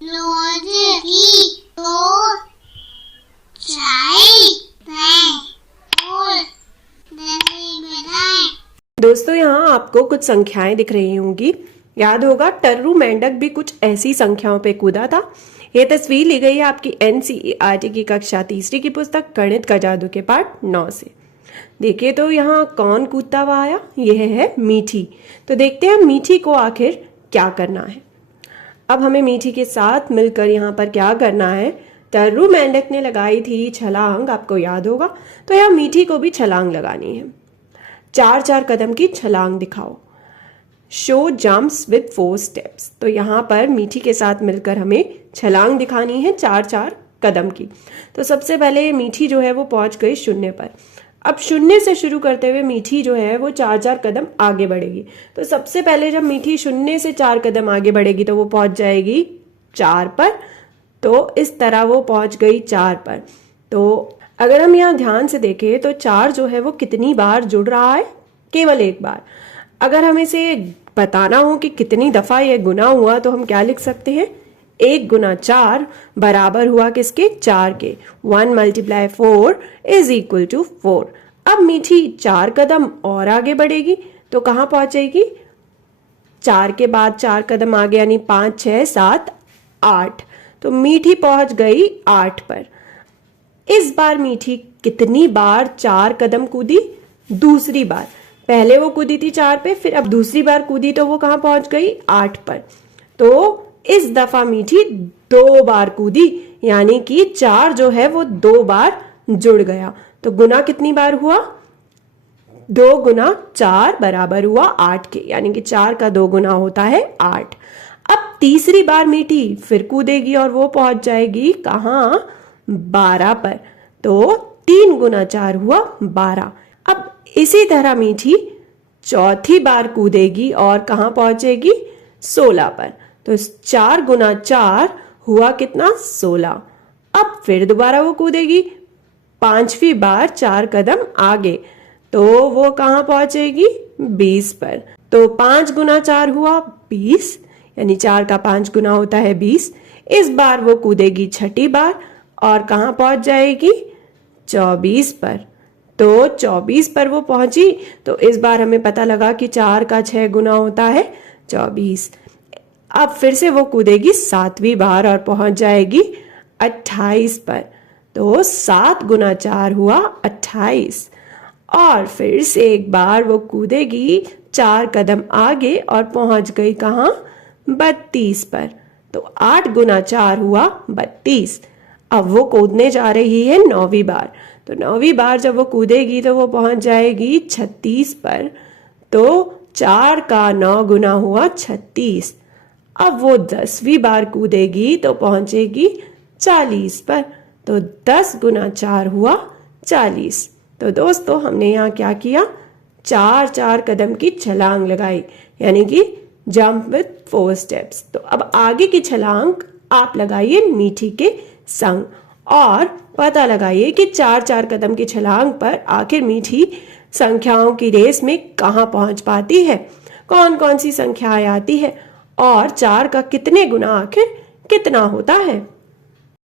रोटी दो चाय और दोस्तों यहाँ आपको कुछ संख्याएं दिख रही होंगी। याद होगा टर्रू मेंढक भी कुछ ऐसी संख्याओं पे कूदा था। ये तस्वीर ली गई है आपकी एनसीईआरटी की कक्षा तीसरी की पुस्तक गणित का जादू के पाठ 9 से। देखिए तो यहाँ कौन कूदता हुआ आया? यह है मीठी। तो देखते हैं मीठी को आखिर क्या करना है। अब हमें मीठी के साथ मिलकर यहाँ पर क्या करना है। टर्रू मेंढक ने लगाई थी छलांग, आपको याद होगा, तो यहाँ मीठी को भी छलांग लगानी है। 4-4 कदम की छलांग दिखाओ। Show jumps with 4 steps. तो यहाँ पर मीठी के साथ मिलकर हमें छलांग दिखानी है 4-4 कदम की। तो सबसे पहले मीठी जो है वो पहुंच गई 0 पर। अब 0 से शुरू करते हुए मीठी जो है वो 4-4 कदम आगे बढ़ेगी। तो सबसे पहले जब मीठी 0 से 4 कदम आगे बढ़ेगी तो वो पहुंच जाएगी 4 पर। तो इस तरह वो पहुंच गई 4 पर। तो अगर हम यहाँ ध्यान से देखें तो 4 जो है वो कितनी बार जुड़ रहा है? केवल एक बार। अगर हमें इसे बताना हो कि कितनी दफा ये गुना हुआ तो हम क्या लिख सकते हैं? 1 गुना 4 बराबर हुआ किसके? 4 के। 1 × 4 = 4। अब मीठी 4 कदम और आगे बढ़ेगी तो कहाँ पहुंचेगी? 4 के बाद 4 कदम आगे यानी 5, 6, 7, 8। तो मीठी पहुंच गई 8 पर। इस बार मीठी कितनी बार 4 कदम कूदी? दूसरी बार। पहले वो कूदी थी 4 पे, फिर अब दूसरी बार कूदी तो वो कहाँ पहुंच गई? 8 पर। तो इस दफा मीठी 2 बार कूदी, यानी कि 4 जो है वो 2 बार जुड़ गया। तो गुना कितनी बार हुआ? 2 गुना 4 बराबर हुआ 8 के, यानी कि 4 का 2 गुना होता है 8। अब तीसरी बार मीठी फिर कूदेगी और वो पहुंच जाएगी कहाँ? 12 पर। तो 3 गुना 4 हुआ 12। अब इसी तरह मीठी चौथी बार कूदेगी और कहाँ पहुंचेगी? 16 पर। तो 4 गुना 4 हुआ कितना? 16। अब फिर दोबारा वो कूदेगी 5वीं बार 4 कदम आगे, तो वो कहाँ पहुंचेगी? 20 पर। तो 5 गुना 4 हुआ 20, यानी 4 का 5 गुना होता है 20। इस बार वो कूदेगी 6ठी बार और कहाँ पहुंच जाएगी? 24 पर। तो 24 पर वो पहुंची। तो इस बार हमें पता लगा कि 4 का 6 गुना होता है 24। अब फिर से वो कूदेगी 7वीं बार और पहुंच जाएगी 28 पर। तो 7 गुना 4 हुआ 28। और फिर से एक बार वो कूदेगी 4 कदम आगे और पहुंच गई कहाँ? 32 पर। तो 8 गुना 4 हुआ 32। अब वो कूदने जा रही है 9वीं बार। तो 9वीं बार जब वो कूदेगी तो वो पहुंच जाएगी 36 पर। तो 4 का 9 गुना हुआ 36। अब वो 10वीं बार कूदेगी तो पहुंचेगी 40 पर। तो 10 गुना 4 हुआ 40। तो दोस्तों हमने यहाँ क्या किया? 4-4 कदम की छलांग लगाई, यानी कि जंप विद 4 स्टेप्स। तो अब आगे की छलांग आप लगाइए मीठी के संग और पता लगाइए कि 4-4 कदम की छलांग पर आखिर मीठी संख्याओं की रेस में कहाँ पहुंच पाती है, कौन कौन सी संख्याएं आती है और 4 का कितने गुना आखिर कितना होता है।